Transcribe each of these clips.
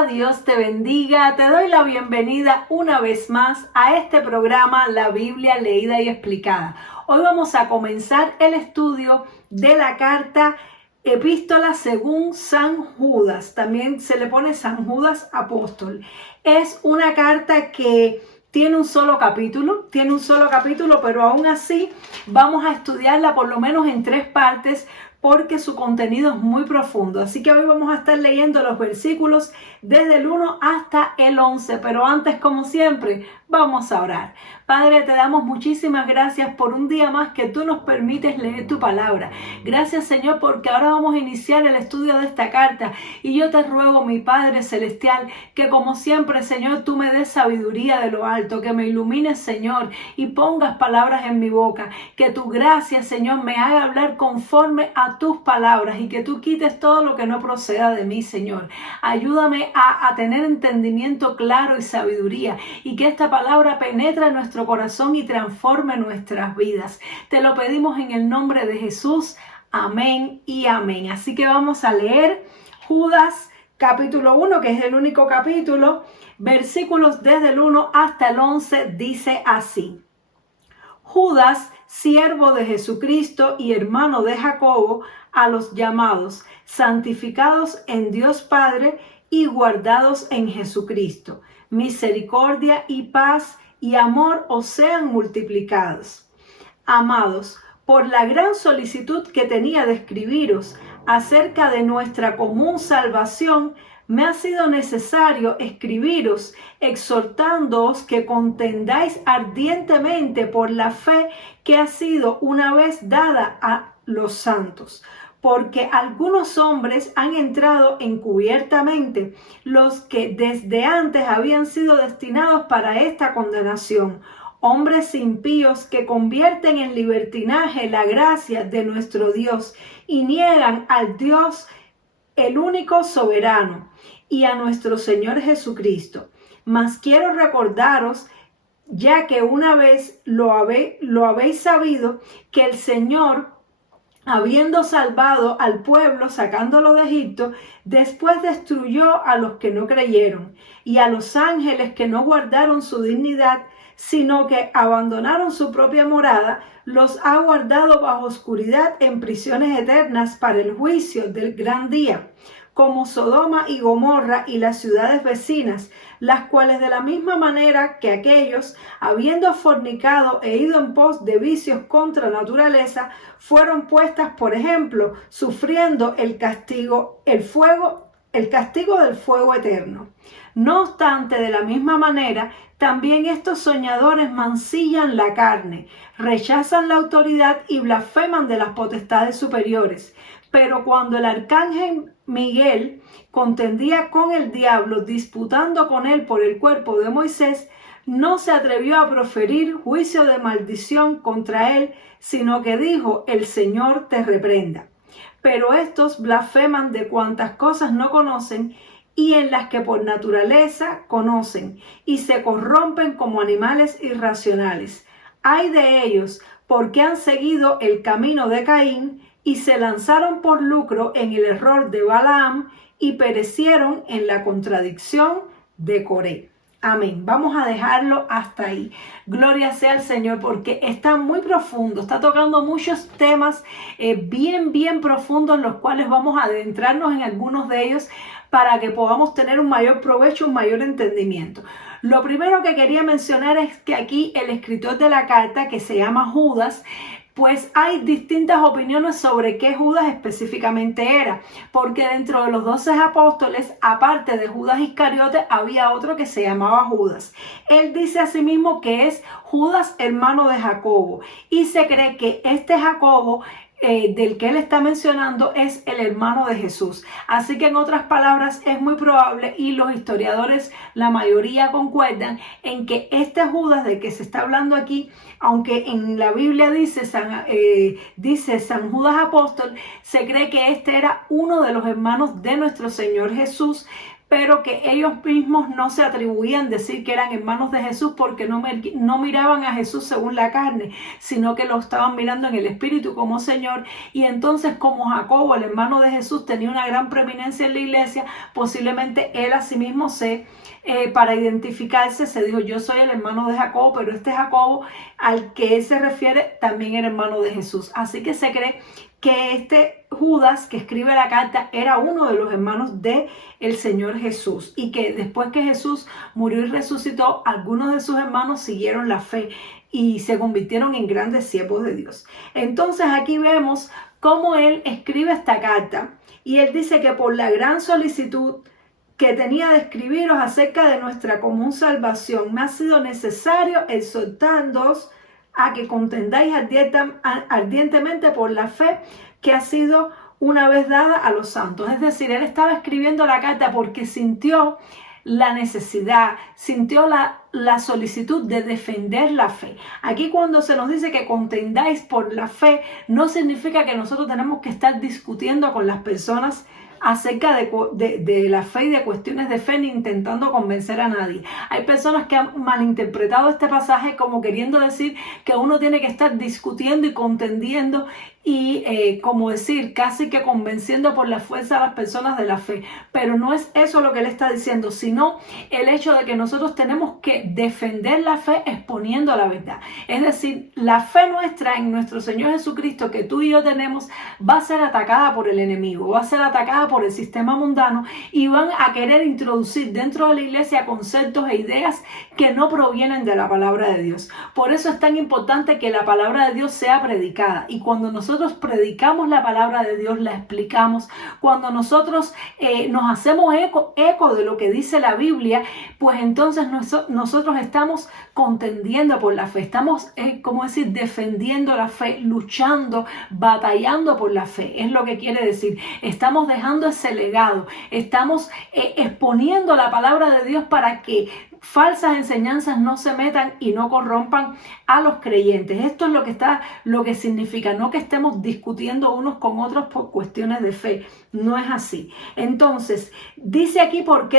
Hola, Dios te bendiga. Te doy la bienvenida una vez más a este programa La Biblia leída y explicada. Hoy vamos a comenzar el estudio de la carta Epístola según San Judas. También se le pone San Judas Apóstol. Es una carta que tiene un solo capítulo, pero aún así vamos a estudiarla por lo menos en 3 partes porque su contenido es muy profundo. Así que hoy vamos a estar leyendo los versículos desde el 1 hasta el 11. Pero antes, como siempre, vamos a orar. Padre, te damos muchísimas gracias por un día más que tú nos permites leer tu palabra. Gracias, Señor, porque ahora vamos a iniciar el estudio de esta carta. Y yo te ruego, mi Padre Celestial, que como siempre, Señor, tú me des sabiduría de lo alto, que me ilumines, Señor, y pongas palabras en mi boca. Que tu gracia, Señor, me haga hablar conforme a tus palabras y que tú quites todo lo que no proceda de mí, Señor. Ayúdame a tener entendimiento claro y sabiduría y que esta palabra penetre en nuestro corazón y transforme nuestras vidas. Te lo pedimos en el nombre de Jesús. Amén y amén. Así que vamos a leer Judas capítulo 1, que es el único capítulo, versículos desde el 1 hasta el 11, dice así. Judas, siervo de Jesucristo y hermano de Jacobo, a los llamados, santificados en Dios Padre y guardados en Jesucristo. Misericordia y paz y amor os sean multiplicados. Amados, por la gran solicitud que tenía de escribiros acerca de nuestra común salvación, me ha sido necesario escribiros, exhortándoos que contendáis ardientemente por la fe que ha sido una vez dada a los santos. Porque algunos hombres han entrado encubiertamente, los que desde antes habían sido destinados para esta condenación. Hombres impíos que convierten en libertinaje la gracia de nuestro Dios y niegan al Dios, el único soberano, y a nuestro Señor Jesucristo. Mas quiero recordaros, ya que una vez lo habéis sabido, que el Señor, habiendo salvado al pueblo, sacándolo de Egipto, después destruyó a los que no creyeron, y a los ángeles que no guardaron su dignidad, sino que abandonaron su propia morada, los ha guardado bajo oscuridad en prisiones eternas para el juicio del gran día, como Sodoma y Gomorra y las ciudades vecinas, las cuales de la misma manera que aquellos, habiendo fornicado e ido en pos de vicios contra naturaleza, fueron puestas por ejemplo, sufriendo el castigo del fuego eterno. No obstante, de la misma manera, también estos soñadores mancillan la carne, rechazan la autoridad y blasfeman de las potestades superiores. Pero cuando el arcángel Miguel contendía con el diablo, disputando con él por el cuerpo de Moisés, no se atrevió a proferir juicio de maldición contra él, sino que dijo: el Señor te reprenda. Pero estos blasfeman de cuantas cosas no conocen y en las que por naturaleza conocen, y se corrompen como animales irracionales. Ay de ellos, porque han seguido el camino de Caín y se lanzaron por lucro en el error de Balaam y perecieron en la contradicción de Coré. Amén. Vamos a dejarlo hasta ahí. Gloria sea al Señor, porque está muy profundo, está tocando muchos temas bien profundos, en los cuales vamos a adentrarnos en algunos de ellos para que podamos tener un mayor provecho, un mayor entendimiento. Lo primero que quería mencionar es que aquí el escritor de la carta, que se llama Judas, pues hay distintas opiniones sobre qué Judas específicamente era, porque dentro de los 12 apóstoles, aparte de Judas Iscariote, había otro que se llamaba Judas. Él dice asimismo que es Judas, hermano de Jacobo, y se cree que este Jacobo del que él está mencionando es el hermano de Jesús. Así que en otras palabras es muy probable, y los historiadores, la mayoría concuerdan en que este Judas del que se está hablando aquí, aunque en la Biblia dice San Judas Apóstol, se cree que este era uno de los hermanos de nuestro Señor Jesús, pero que ellos mismos no se atribuían decir que eran hermanos de Jesús porque no miraban a Jesús según la carne, sino que lo estaban mirando en el Espíritu como Señor. Y entonces, como Jacobo, el hermano de Jesús, tenía una gran preeminencia en la iglesia, posiblemente él a sí mismo para identificarse se dijo: yo soy el hermano de Jacobo, pero este Jacobo al que él se refiere también era hermano de Jesús. Así que se cree que este Judas que escribe la carta era uno de los hermanos del Señor Jesús, y que después que Jesús murió y resucitó, algunos de sus hermanos siguieron la fe y se convirtieron en grandes siervos de Dios. Entonces aquí vemos cómo él escribe esta carta, y él dice que por la gran solicitud que tenía de escribiros acerca de nuestra común salvación, me ha sido necesario exhortándoos a que contendáis ardientemente por la fe que ha sido una vez dada a los santos. Es decir, él estaba escribiendo la carta porque sintió la necesidad, sintió la solicitud de defender la fe. Aquí cuando se nos dice que contendáis por la fe, no significa que nosotros tenemos que estar discutiendo con las personas acerca de la fe y de cuestiones de fe, ni intentando convencer a nadie. Hay personas que han malinterpretado este pasaje como queriendo decir que uno tiene que estar discutiendo y contendiendo y como decir, casi que convenciendo por la fuerza a las personas de la fe. Pero no es eso lo que él está diciendo, sino el hecho de que nosotros tenemos que defender la fe exponiendo la verdad. Es decir, la fe nuestra en nuestro Señor Jesucristo que tú y yo tenemos va a ser atacada por el enemigo, va a ser atacada por el sistema mundano, y van a querer introducir dentro de la iglesia conceptos e ideas que no provienen de la palabra de Dios. Por eso es tan importante que la palabra de Dios sea predicada, y cuando nosotros predicamos la palabra de Dios, la explicamos, cuando nosotros nos hacemos eco de lo que dice la Biblia, pues entonces nosotros estamos contendiendo por la fe, estamos, defendiendo la fe, luchando, batallando por la fe. Es lo que quiere decir. Estamos dejando ese legado, estamos exponiendo la palabra de Dios para que falsas enseñanzas no se metan y no corrompan a los creyentes. Esto es lo que significa, no que estemos discutiendo unos con otros por cuestiones de fe. No es así. Entonces, dice aquí porque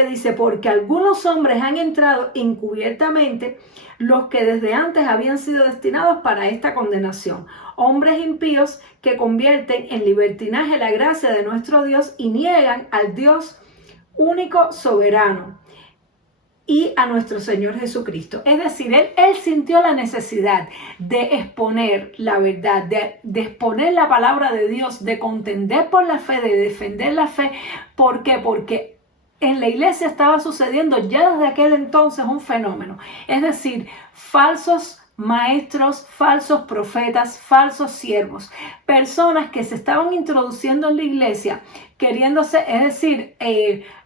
algunos hombres han entrado encubiertamente, los que desde antes habían sido destinados para esta condenación. Hombres impíos que convierten en libertinaje la gracia de nuestro Dios y niegan al Dios único soberano y a nuestro Señor Jesucristo. Es decir, él sintió la necesidad de exponer la verdad, de exponer la palabra de Dios, de contender por la fe, de defender la fe. ¿Por qué? Porque en la iglesia estaba sucediendo ya desde aquel entonces un fenómeno. Es decir, falsos maestros, falsos profetas, falsos siervos, personas que se estaban introduciendo en la iglesia queriéndose, es decir,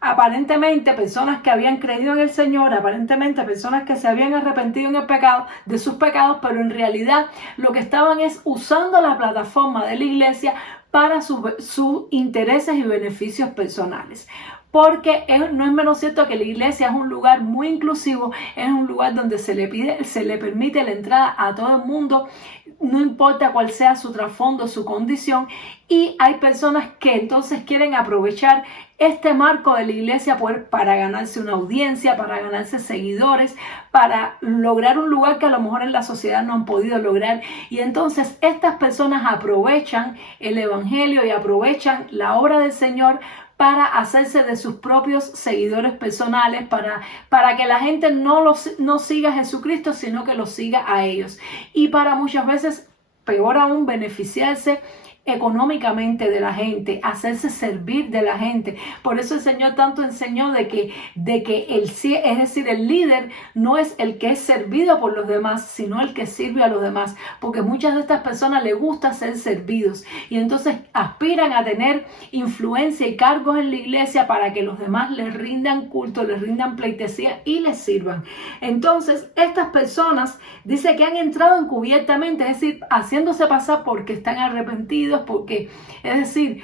aparentemente personas que habían creído en el Señor, aparentemente personas que se habían arrepentido en el pecado, de sus pecados, pero en realidad lo que estaban es usando la plataforma de la iglesia para sus intereses y beneficios personales. Porque no es menos cierto que la iglesia es un lugar muy inclusivo, es un lugar donde se le permite la entrada a todo el mundo, no importa cuál sea su trasfondo, su condición, y hay personas que entonces quieren aprovechar este marco de la iglesia para ganarse una audiencia, para ganarse seguidores, para lograr un lugar que a lo mejor en la sociedad no han podido lograr. Y entonces estas personas aprovechan el evangelio y aprovechan la obra del Señor para hacerse de sus propios seguidores personales, para que la gente no siga a Jesucristo, sino que lo siga a ellos. Y para muchas veces, peor aún, beneficiarse económicamente de la gente, hacerse servir de la gente. Por eso el Señor tanto enseñó de que el líder no es el que es servido por los demás, sino el que sirve a los demás, porque muchas de estas personas les gusta ser servidos y entonces aspiran a tener influencia y cargos en la iglesia para que los demás les rindan culto, les rindan pleitesía y les sirvan. Entonces estas personas dice que han entrado encubiertamente, es decir, haciéndose pasar porque están arrepentidos, porque, es decir,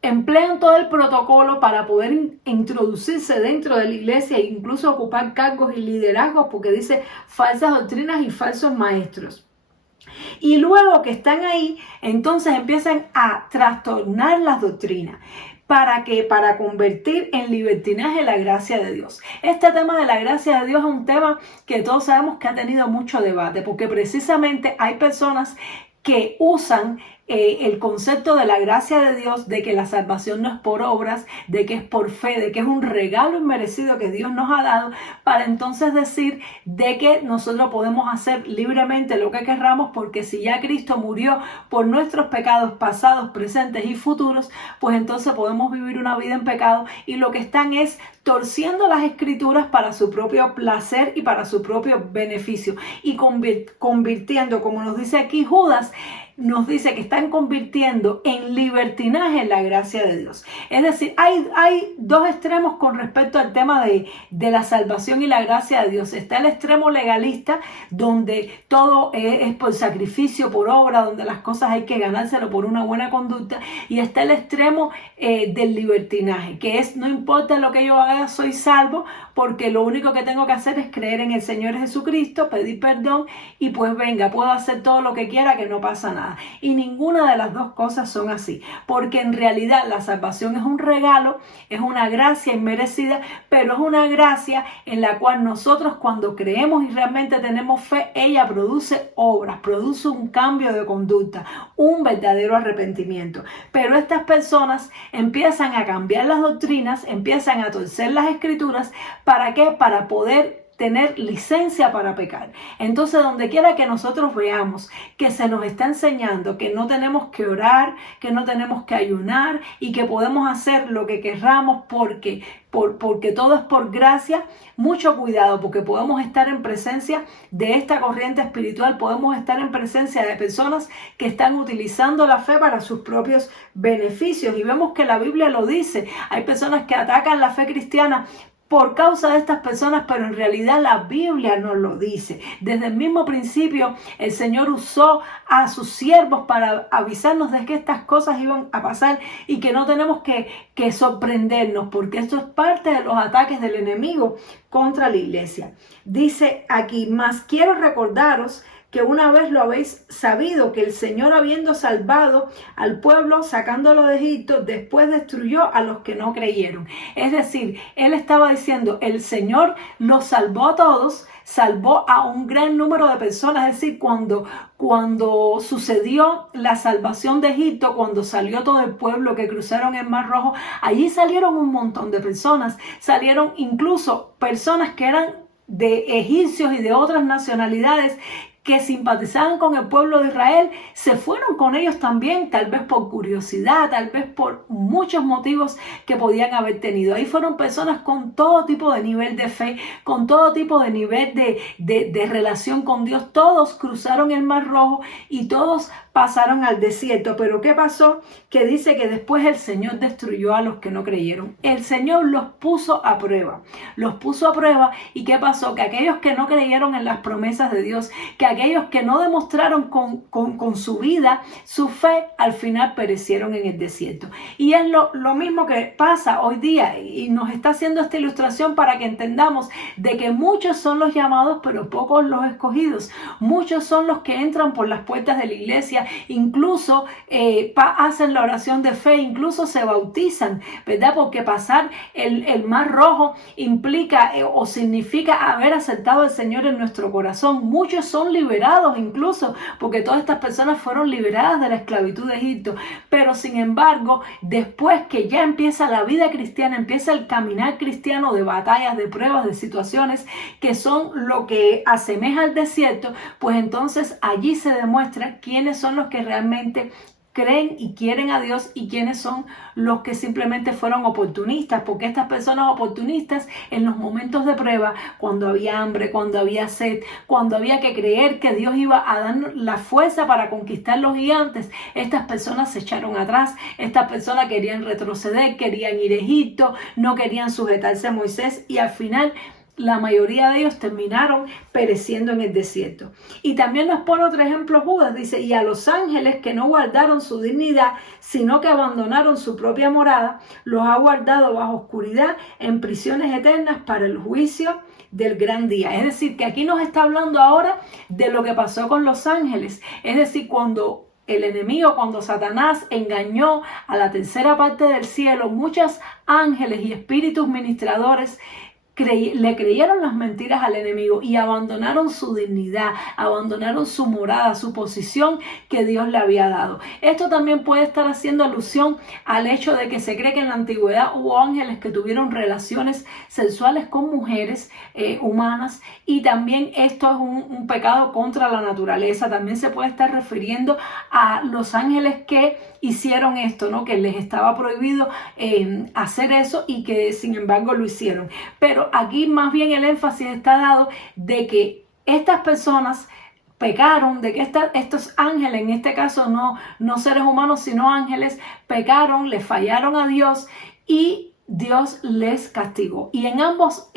emplean todo el protocolo para poder introducirse dentro de la iglesia e incluso ocupar cargos y liderazgos, porque dice falsas doctrinas y falsos maestros. Y luego que están ahí, entonces empiezan a trastornar las doctrinas. para convertir en libertinaje la gracia de Dios. Este tema de la gracia de Dios es un tema que todos sabemos que ha tenido mucho debate, porque precisamente hay personas que usan el concepto de la gracia de Dios, de que la salvación no es por obras, de que es por fe, de que es un regalo inmerecido que Dios nos ha dado, para entonces decir de que nosotros podemos hacer libremente lo que querramos, porque si ya Cristo murió por nuestros pecados pasados, presentes y futuros, pues entonces podemos vivir una vida en pecado, y lo que están es torciendo las escrituras para su propio placer y para su propio beneficio, y convirtiendo, como nos dice aquí Judas, nos dice que están convirtiendo en libertinaje la gracia de Dios. Es decir, hay dos extremos con respecto al tema de la salvación y la gracia de Dios. Está el extremo legalista, donde todo es por sacrificio, por obra, donde las cosas hay que ganárselo por una buena conducta. Y está el extremo del libertinaje, que es: no importa lo que yo haga, soy salvo, porque lo único que tengo que hacer es creer en el Señor Jesucristo, pedir perdón, y pues venga, puedo hacer todo lo que quiera, que no pasa nada. Y ninguna de las dos cosas son así, porque en realidad la salvación es un regalo, es una gracia inmerecida, pero es una gracia en la cual nosotros, cuando creemos y realmente tenemos fe, ella produce obras, produce un cambio de conducta, un verdadero arrepentimiento. Pero estas personas empiezan a cambiar las doctrinas, empiezan a torcer las escrituras. ¿Para qué? Para poder tener licencia para pecar. Entonces, donde quiera que nosotros veamos que se nos está enseñando que no tenemos que orar, que no tenemos que ayunar y que podemos hacer lo que querramos porque todo es por gracia, mucho cuidado, porque podemos estar en presencia de esta corriente espiritual, podemos estar en presencia de personas que están utilizando la fe para sus propios beneficios, y vemos que la Biblia lo dice. Hay personas que atacan la fe cristiana por causa de estas personas, pero en realidad la Biblia nos lo dice. Desde el mismo principio, el Señor usó a sus siervos para avisarnos de que estas cosas iban a pasar y que no tenemos que sorprendernos, porque esto es parte de los ataques del enemigo contra la iglesia. Dice aquí: mas quiero recordaros que una vez lo habéis sabido, que el Señor, habiendo salvado al pueblo, sacándolo de Egipto, después destruyó a los que no creyeron. Es decir, él estaba diciendo, el Señor los salvó a todos, salvó a un gran número de personas. Es decir, cuando sucedió la salvación de Egipto, cuando salió todo el pueblo que cruzaron el Mar Rojo, allí salieron un montón de personas, salieron incluso personas que eran de egipcios y de otras nacionalidades, que simpatizaban con el pueblo de Israel, se fueron con ellos también, tal vez por curiosidad, tal vez por muchos motivos que podían haber tenido. Ahí fueron personas con todo tipo de nivel de fe, con todo tipo de nivel de relación con Dios. Todos cruzaron el Mar Rojo y todos pasaron al desierto. Pero ¿qué pasó? Que dice que después el Señor destruyó a los que no creyeron. El Señor los puso a prueba. Los puso a prueba. ¿Y qué pasó? Que aquellos que no creyeron en las promesas de Dios, que aquellos que no demostraron con su vida, su fe, al final perecieron en el desierto. Y es lo mismo que pasa hoy día, y nos está haciendo esta ilustración para que entendamos de que muchos son los llamados, pero pocos los escogidos. Muchos son los que entran por las puertas de la iglesia, incluso hacen la oración de fe, incluso se bautizan, ¿verdad? Porque pasar el Mar Rojo implica o significa haber aceptado al Señor en nuestro corazón. Muchos son liberados incluso, porque todas estas personas fueron liberadas de la esclavitud de Egipto. Pero sin embargo, después que ya empieza la vida cristiana, empieza el caminar cristiano de batallas, de pruebas, de situaciones que son lo que asemeja al desierto, pues entonces allí se demuestra quiénes son los que realmente creen y quieren a Dios y quiénes son los que simplemente fueron oportunistas, porque estas personas oportunistas en los momentos de prueba, cuando había hambre, cuando había sed, cuando había que creer que Dios iba a dar la fuerza para conquistar los gigantes, estas personas se echaron atrás, estas personas querían retroceder, querían ir a Egipto, no querían sujetarse a Moisés, y al final la mayoría de ellos terminaron pereciendo en el desierto. Y también nos pone otro ejemplo Judas, dice: y a los ángeles que no guardaron su dignidad, sino que abandonaron su propia morada, los ha guardado bajo oscuridad en prisiones eternas para el juicio del gran día. Es decir, que aquí nos está hablando ahora de lo que pasó con los ángeles. Es decir, cuando el enemigo, cuando Satanás engañó a la tercera parte del cielo, muchos ángeles y espíritus ministradores le creyeron las mentiras al enemigo y abandonaron su dignidad, abandonaron su morada, su posición que Dios le había dado. Esto también puede estar haciendo alusión al hecho de que se cree que en la antigüedad hubo ángeles que tuvieron relaciones sexuales con mujeres humanas, y también esto es un pecado contra la naturaleza. También se puede estar refiriendo a los ángeles que hicieron esto, ¿no? Que les estaba prohibido hacer eso y que sin embargo lo hicieron. Pero aquí más bien el énfasis está dado de que estas personas pecaron, de que estos ángeles, en este caso no seres humanos sino ángeles, pecaron, le fallaron a Dios y Dios les castigó. Y en ambas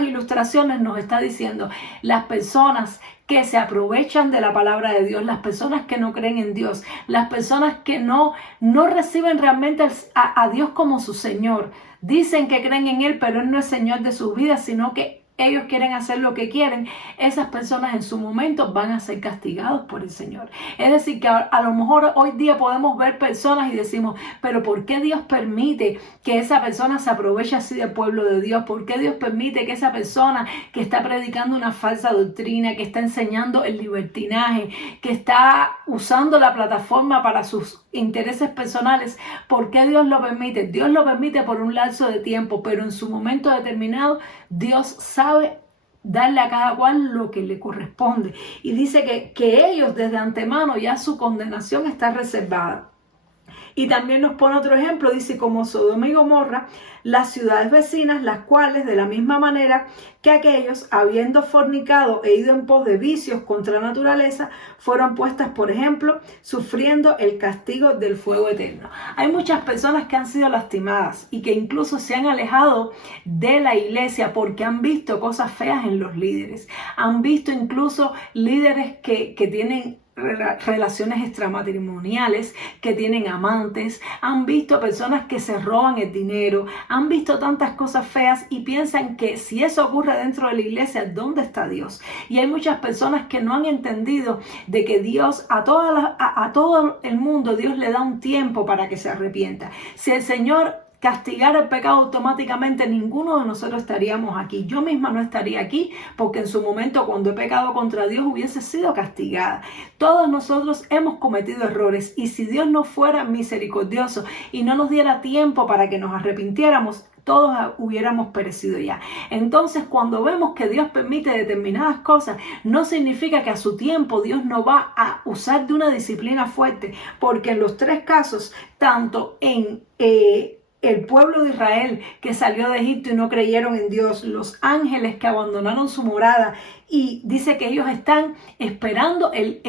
ilustraciones nos está diciendo las personas que se aprovechan de la palabra de Dios, las personas que no creen en Dios, las personas que no reciben realmente a Dios como su Señor. Dicen que creen en Él, pero Él no es Señor de sus vidas, sino que ellos quieren hacer lo que quieren. Esas personas en su momento van a ser castigados por el Señor. Es decir, que a lo mejor hoy día podemos ver personas y decimos, pero ¿por qué Dios permite que esa persona se aproveche así del pueblo de Dios? ¿Por qué Dios permite que esa persona que está predicando una falsa doctrina, que está enseñando el libertinaje, que está usando la plataforma para sus intereses personales, por qué Dios lo permite? Dios lo permite por un lapso de tiempo, pero en su momento determinado Dios sabe darle a cada cual lo que le corresponde. Y dice que ellos desde antemano ya su condenación está reservada. Y también nos pone otro ejemplo, dice, como Sodoma y Gomorra, las ciudades vecinas, las cuales de la misma manera que aquellos, habiendo fornicado e ido en pos de vicios contra la naturaleza, fueron puestas, por ejemplo, sufriendo el castigo del fuego eterno. Hay muchas personas que han sido lastimadas y que incluso se han alejado de la iglesia porque han visto cosas feas en los líderes. Han visto incluso líderes que tienen relaciones extramatrimoniales, que tienen amantes, han visto personas que se roban el dinero, han visto tantas cosas feas y piensan que si eso ocurre dentro de la iglesia, ¿dónde está Dios? Y hay muchas personas que no han entendido de que Dios a todo el mundo, Dios le da un tiempo para que se arrepienta. Si el Señor castigar el pecado automáticamente, ninguno de nosotros estaríamos aquí. Yo misma no estaría aquí porque en su momento, cuando he pecado contra Dios, hubiese sido castigada. Todos nosotros hemos cometido errores, y si Dios no fuera misericordioso y no nos diera tiempo para que nos arrepintiéramos, todos hubiéramos perecido ya. Entonces, cuando vemos que Dios permite determinadas cosas, no significa que a su tiempo Dios no va a usar de una disciplina fuerte, porque en los tres casos, tanto en el pueblo de Israel que salió de Egipto y no creyeron en Dios, los ángeles que abandonaron su morada, y dice que ellos están esperando el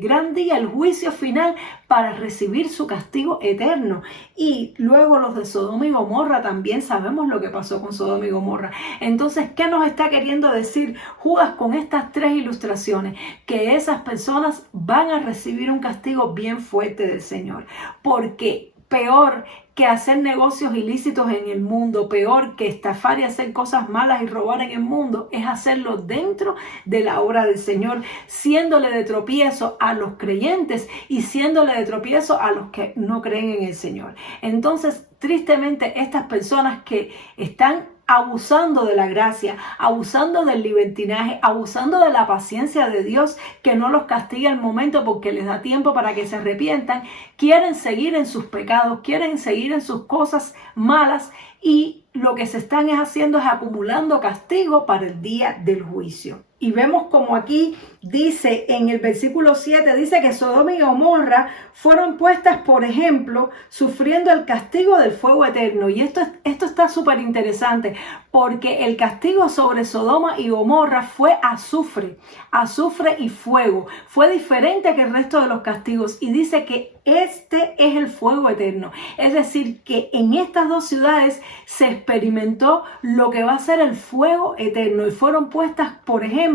gran día, el juicio final, para recibir su castigo eterno. Y luego los de Sodoma y Gomorra, también sabemos lo que pasó con Sodoma y Gomorra. Entonces, ¿qué nos está queriendo decir Judas con estas tres ilustraciones? Que esas personas van a recibir un castigo bien fuerte del Señor, porque peor que hacer negocios ilícitos en el mundo, peor que estafar y hacer cosas malas y robar en el mundo, es hacerlo dentro de la obra del Señor, siéndole de tropiezo a los creyentes y siéndole de tropiezo a los que no creen en el Señor. Entonces, tristemente, estas personas que están abusando de la gracia, abusando del libertinaje, abusando de la paciencia de Dios, que no los castiga al momento porque les da tiempo para que se arrepientan, quieren seguir en sus pecados, quieren seguir en sus cosas malas, y lo que se están haciendo es acumulando castigo para el día del juicio. Y vemos como aquí dice en el versículo 7, dice que Sodoma y Gomorra fueron puestas, por ejemplo, sufriendo el castigo del fuego eterno. Y esto está súper interesante, porque el castigo sobre Sodoma y Gomorra fue azufre y fuego. Fue diferente que el resto de los castigos, y dice que este es el fuego eterno. Es decir, que en estas dos ciudades se experimentó lo que va a ser el fuego eterno, y fueron puestas, por ejemplo,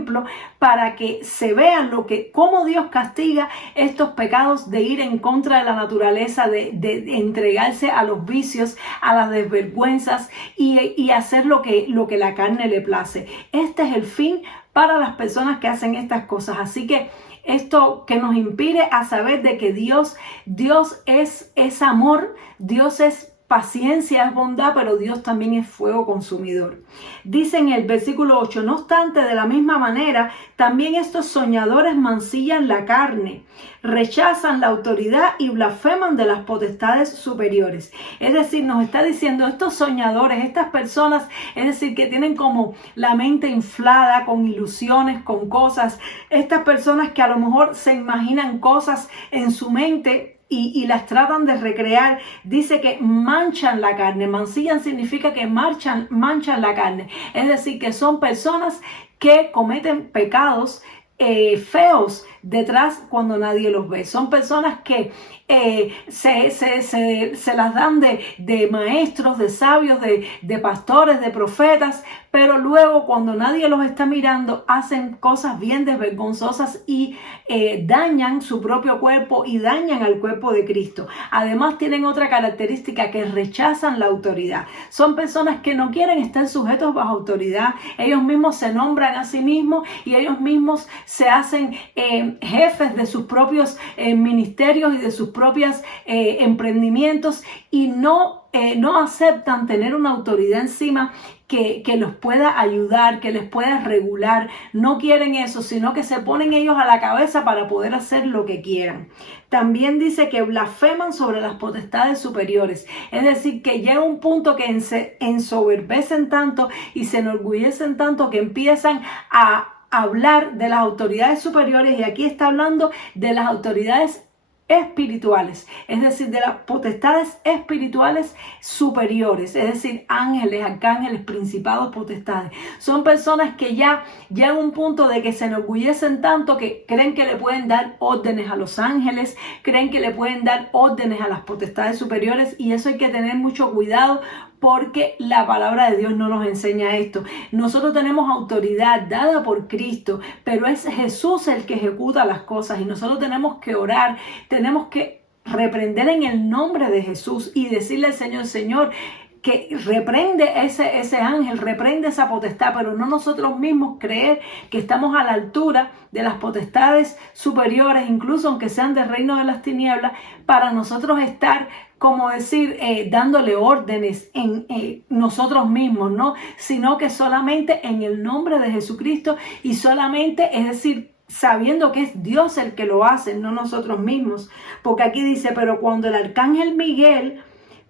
para que se vean cómo Dios castiga estos pecados de ir en contra de la naturaleza, de entregarse a los vicios, a las desvergüenzas y hacer lo que la carne le place. Este es el fin para las personas que hacen estas cosas. Así que esto que nos inspire a saber de que Dios es amor, Dios es paciencia, es bondad, pero Dios también es fuego consumidor. Dice en el versículo 8, no obstante, de la misma manera, también estos soñadores mancillan la carne, rechazan la autoridad y blasfeman de las potestades superiores. Es decir, nos está diciendo estos soñadores, estas personas, es decir, que tienen como la mente inflada con ilusiones, con cosas, estas personas que a lo mejor se imaginan cosas en su mente y las tratan de recrear, dice que manchan la carne. Mancillan significa que manchan la carne. Es decir, que son personas que cometen pecados feos detrás cuando nadie los ve. Son personas que se las dan de maestros, de sabios, de pastores, de profetas, pero luego cuando nadie los está mirando hacen cosas bien desvergonzosas y dañan su propio cuerpo y dañan al cuerpo de Cristo. Además tienen otra característica, que rechazan la autoridad. Son personas que no quieren estar sujetos bajo autoridad. Ellos mismos se nombran a sí mismos y ellos mismos se hacen jefes de sus propios ministerios y de sus propios emprendimientos y no aceptan tener una autoridad encima que los pueda ayudar, que les pueda regular. No quieren eso, sino que se ponen ellos a la cabeza para poder hacer lo que quieran. También dice que blasfeman sobre las potestades superiores. Es decir, que llega un punto que se ensoberbecen tanto y se enorgullecen tanto que empiezan a hablar de las autoridades superiores, y aquí está hablando de las autoridades espirituales, es decir, de las potestades espirituales superiores, es decir, ángeles, arcángeles, principados, potestades. Son personas que ya llegan a un punto de que se enorgullecen tanto que creen que le pueden dar órdenes a los ángeles, creen que le pueden dar órdenes a las potestades superiores, y eso hay que tener mucho cuidado, porque la palabra de Dios no nos enseña esto. Nosotros tenemos autoridad dada por Cristo, pero es Jesús el que ejecuta las cosas y nosotros tenemos que orar, tenemos que reprender en el nombre de Jesús y decirle al Señor, Señor, que reprende ese ángel, reprende esa potestad, pero no nosotros mismos creer que estamos a la altura de las potestades superiores, incluso aunque sean del reino de las tinieblas, para nosotros estar, como decir, dándole órdenes en nosotros mismos, ¿no? Sino que solamente en el nombre de Jesucristo y solamente, es decir, sabiendo que es Dios el que lo hace, no nosotros mismos. Porque aquí dice, pero cuando el arcángel Miguel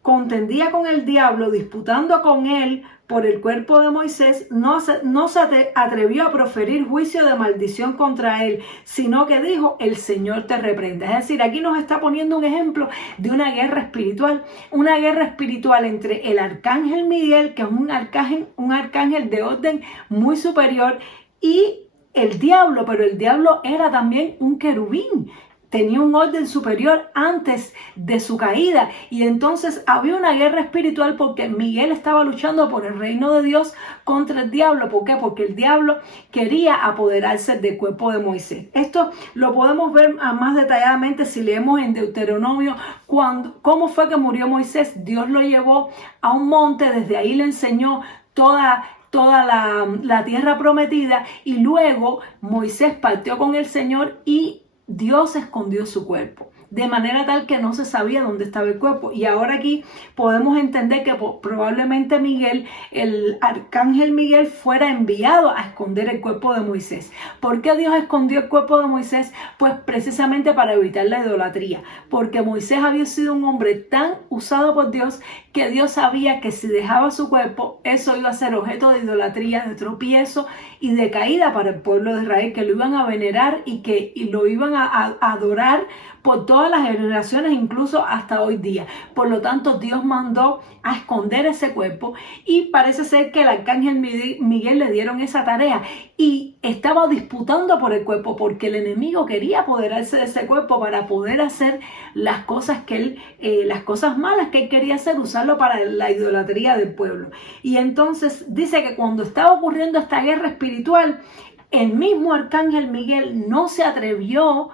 contendía con el diablo, disputando con él por el cuerpo de Moisés, no se atrevió a proferir juicio de maldición contra él, sino que dijo, el Señor te reprenda. Es decir, aquí nos está poniendo un ejemplo de una guerra espiritual entre el arcángel Miguel, que es un arcángel de orden muy superior, y el diablo, pero el diablo era también un querubín. Tenía un orden superior antes de su caída, y entonces había una guerra espiritual porque Miguel estaba luchando por el reino de Dios contra el diablo. ¿Por qué? Porque el diablo quería apoderarse del cuerpo de Moisés. Esto lo podemos ver más detalladamente si leemos en Deuteronomio cómo fue que murió Moisés. Dios lo llevó a un monte, desde ahí le enseñó toda la tierra prometida, y luego Moisés partió con el Señor y Dios escondió su cuerpo, de manera tal que no se sabía dónde estaba el cuerpo. Y ahora aquí podemos entender que probablemente Miguel, el arcángel Miguel, fuera enviado a esconder el cuerpo de Moisés. ¿Por qué Dios escondió el cuerpo de Moisés? Pues precisamente para evitar la idolatría, porque Moisés había sido un hombre tan usado por Dios que Dios sabía que si dejaba su cuerpo, eso iba a ser objeto de idolatría, de tropiezo y de caída para el pueblo de Israel, que lo iban a venerar y lo iban a adorar por todas las generaciones, incluso hasta hoy día. Por lo tanto, Dios mandó a esconder ese cuerpo, y parece ser que el arcángel Miguel le dieron esa tarea y estaba disputando por el cuerpo, porque el enemigo quería apoderarse de ese cuerpo para poder hacer las cosas las cosas malas que él quería hacer, usarlo para la idolatría del pueblo. Y entonces dice que cuando estaba ocurriendo esta guerra espiritual, el mismo arcángel Miguel no se atrevió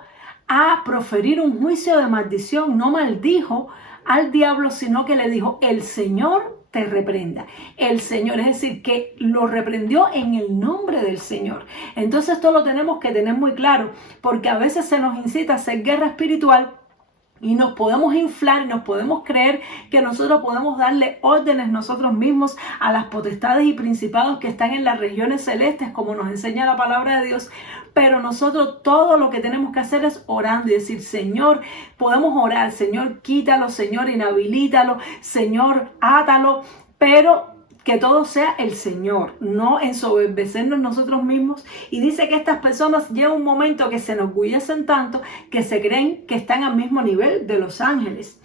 a proferir un juicio de maldición, no maldijo al diablo, sino que le dijo, el Señor te reprenda. El Señor, es decir, que lo reprendió en el nombre del Señor. Entonces esto lo tenemos que tener muy claro, porque a veces se nos incita a hacer guerra espiritual y nos podemos inflar y nos podemos creer que nosotros podemos darle órdenes nosotros mismos a las potestades y principados que están en las regiones celestes, como nos enseña la palabra de Dios. Pero nosotros todo lo que tenemos que hacer es orando y decir, Señor, podemos orar, Señor, quítalo, Señor, inhabilítalo, Señor, átalo, pero que todo sea el Señor, no ensoberbecernos nosotros mismos. Y dice que estas personas llega un momento que se enorgullecen tanto que se creen que están al mismo nivel de los ángeles.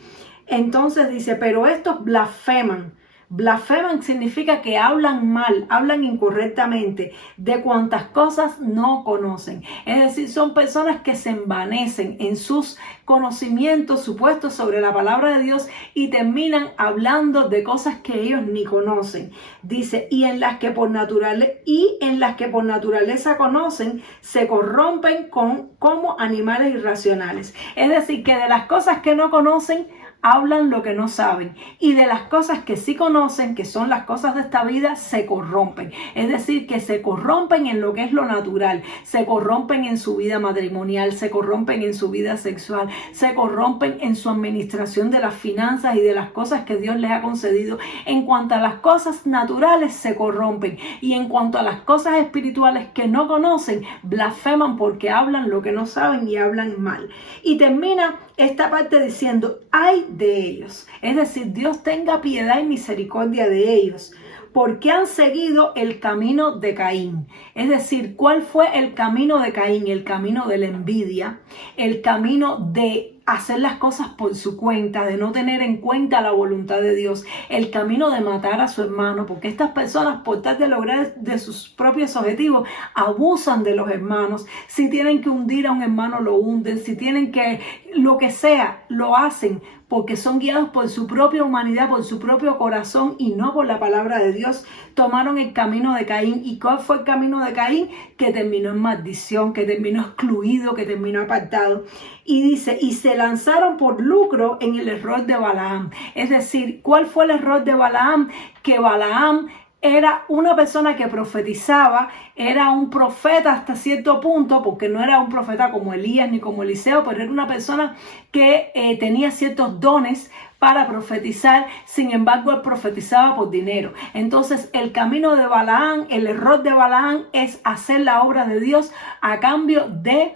Entonces dice, pero estos blasfeman. Blasfeman significa que hablan mal, hablan incorrectamente de cuantas cosas no conocen. Es decir, son personas que se envanecen en sus conocimientos supuestos sobre la palabra de Dios y terminan hablando de cosas que ellos ni conocen. Dice, y en las que por naturaleza conocen, se corrompen como animales irracionales. Es decir, que de las cosas que no conocen, hablan lo que no saben, y de las cosas que sí conocen, que son las cosas de esta vida, se corrompen. Es decir, que se corrompen en lo que es lo natural, se corrompen en su vida matrimonial, se corrompen en su vida sexual, se corrompen en su administración de las finanzas y de las cosas que Dios les ha concedido. En cuanto a las cosas naturales, se corrompen, y en cuanto a las cosas espirituales que no conocen, blasfeman porque hablan lo que no saben y hablan mal. Y termina esta parte diciendo, ay de ellos, es decir, Dios tenga piedad y misericordia de ellos, porque han seguido el camino de Caín. Es decir, ¿cuál fue el camino de Caín? El camino de la envidia, el camino de hacer las cosas por su cuenta, de no tener en cuenta la voluntad de Dios, el camino de matar a su hermano, porque estas personas, por tal de lograr de sus propios objetivos, abusan de los hermanos. Si tienen que hundir a un hermano, lo hunden. Si tienen que, lo que sea, lo hacen, porque son guiados por su propia humanidad, por su propio corazón y no por la palabra de Dios. Tomaron el camino de Caín. ¿Y cuál fue el camino de Caín? Que terminó en maldición, que terminó excluido, que terminó apartado. Y dice, y se lanzaron por lucro en el error de Balaam. Es decir, ¿cuál fue el error de Balaam? Que Balaam era una persona que profetizaba, era un profeta hasta cierto punto, porque no era un profeta como Elías ni como Eliseo, pero era una persona que tenía ciertos dones para profetizar. Sin embargo, él profetizaba por dinero. Entonces, el camino de Balaam, el error de Balaam es hacer la obra de Dios a cambio de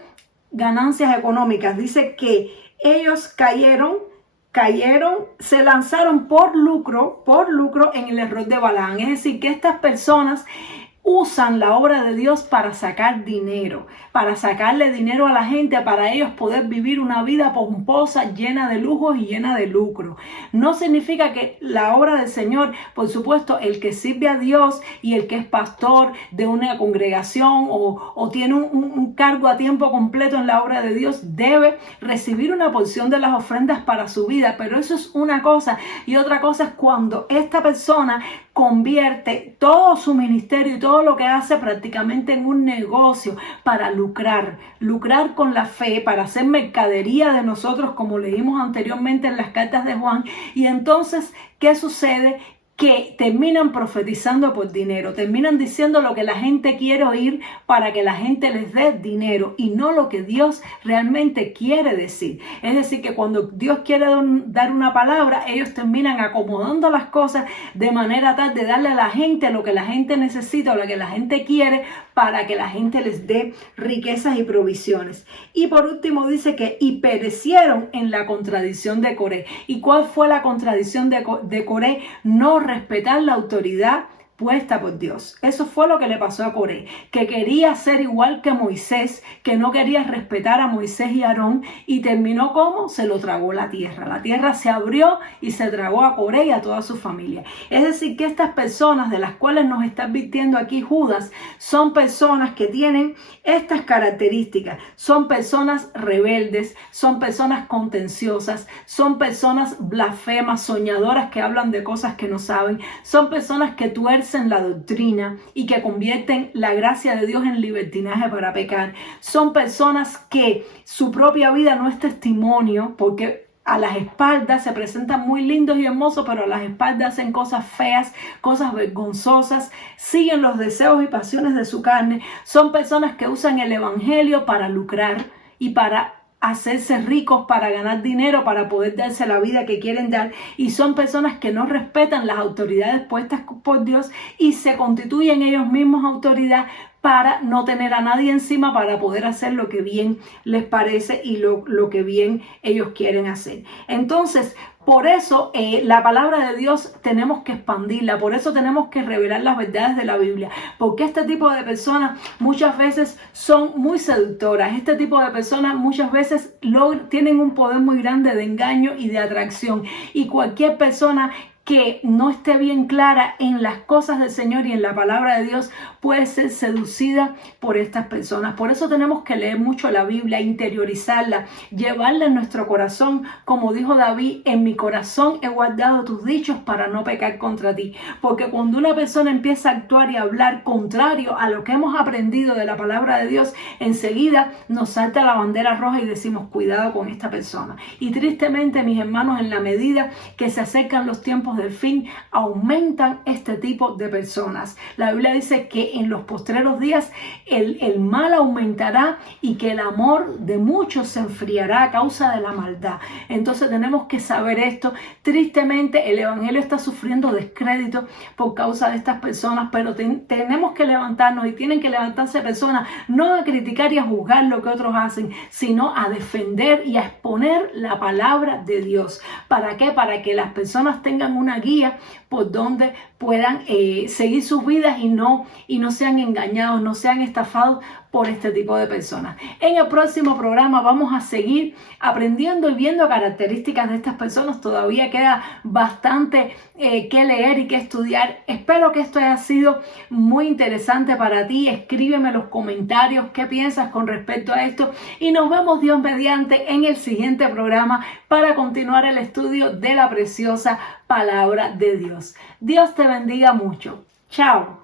ganancias económicas. Dice que ellos cayeron, se lanzaron por lucro en el error de Balaam. Es decir, que estas personas usan la obra de Dios para sacar dinero, para sacarle dinero a la gente, para ellos poder vivir una vida pomposa, llena de lujos y llena de lucro. No significa que la obra del Señor, por supuesto, el que sirve a Dios y el que es pastor de una congregación o tiene un cargo a tiempo completo en la obra de Dios, debe recibir una porción de las ofrendas para su vida, pero eso es una cosa. Y otra cosa es cuando esta persona convierte todo su ministerio y todo lo que hace prácticamente en un negocio para lucrar con la fe, para hacer mercadería de nosotros, como leímos anteriormente en las cartas de Juan. Y entonces, ¿qué sucede? Que terminan profetizando por dinero, terminan diciendo lo que la gente quiere oír para que la gente les dé dinero y no lo que Dios realmente quiere decir. Es decir, que cuando Dios quiere dar una palabra, ellos terminan acomodando las cosas de manera tal de darle a la gente lo que la gente necesita o lo que la gente quiere para que la gente les dé riquezas y provisiones. Y por último dice que y perecieron en la contradicción de Coré. ¿Y cuál fue la contradicción de Coré? No respetar la autoridad puesta por Dios. Eso fue lo que le pasó a Coré, que quería ser igual que Moisés, que no quería respetar a Moisés y Aarón, y terminó como se lo tragó la tierra. La tierra se abrió y se tragó a Coré y a toda su familia. Es decir, que estas personas de las cuales nos está advirtiendo aquí Judas son personas que tienen estas características. Son personas rebeldes, son personas contenciosas, son personas blasfemas, soñadoras que hablan de cosas que no saben, son personas que tuercen la doctrina y que convierten la gracia de Dios en libertinaje para pecar. Son personas que su propia vida no es testimonio, porque a las espaldas se presentan muy lindos y hermosos, pero a las espaldas hacen cosas feas, cosas vergonzosas, siguen los deseos y pasiones de su carne. Son personas que usan el evangelio para lucrar y para hacerse ricos, para ganar dinero, para poder darse la vida que quieren dar, y son personas que no respetan las autoridades puestas por Dios y se constituyen ellos mismos autoridad para no tener a nadie encima, para poder hacer lo que bien les parece y lo que bien ellos quieren hacer. Entonces, por eso la palabra de Dios tenemos que expandirla, por eso tenemos que revelar las verdades de la Biblia, porque este tipo de personas muchas veces son muy seductoras, este tipo de personas muchas veces tienen un poder muy grande de engaño y de atracción, y cualquier persona que no esté bien clara en las cosas del Señor y en la palabra de Dios puede ser seducida por estas personas. Por eso tenemos que leer mucho la Biblia, interiorizarla, llevarla en nuestro corazón, como dijo David: en mi corazón he guardado tus dichos para no pecar contra ti. Porque cuando una persona empieza a actuar y a hablar contrario a lo que hemos aprendido de la palabra de Dios, enseguida nos salta la bandera roja y decimos: cuidado con esta persona. Y tristemente, mis hermanos, en la medida que se acercan los tiempos del fin, aumentan este tipo de personas. La Biblia dice que en los postreros días el mal aumentará y que el amor de muchos se enfriará a causa de la maldad. Entonces tenemos que saber esto. Tristemente el evangelio está sufriendo descrédito por causa de estas personas, pero tenemos que levantarnos, y tienen que levantarse personas no a criticar y a juzgar lo que otros hacen, sino a defender y a exponer la palabra de Dios. ¿Para qué? Para que las personas tengan una guía por donde puedan seguir sus vidas y no sean engañados, no sean estafados por este tipo de personas. En el próximo programa vamos a seguir aprendiendo y viendo características de estas personas. Todavía queda bastante que leer y que estudiar. Espero que esto haya sido muy interesante para ti. Escríbeme en los comentarios qué piensas con respecto a esto, y nos vemos, Dios mediante, en el siguiente programa para continuar el estudio de la preciosa palabra de Dios. Dios te bendiga mucho. Chao.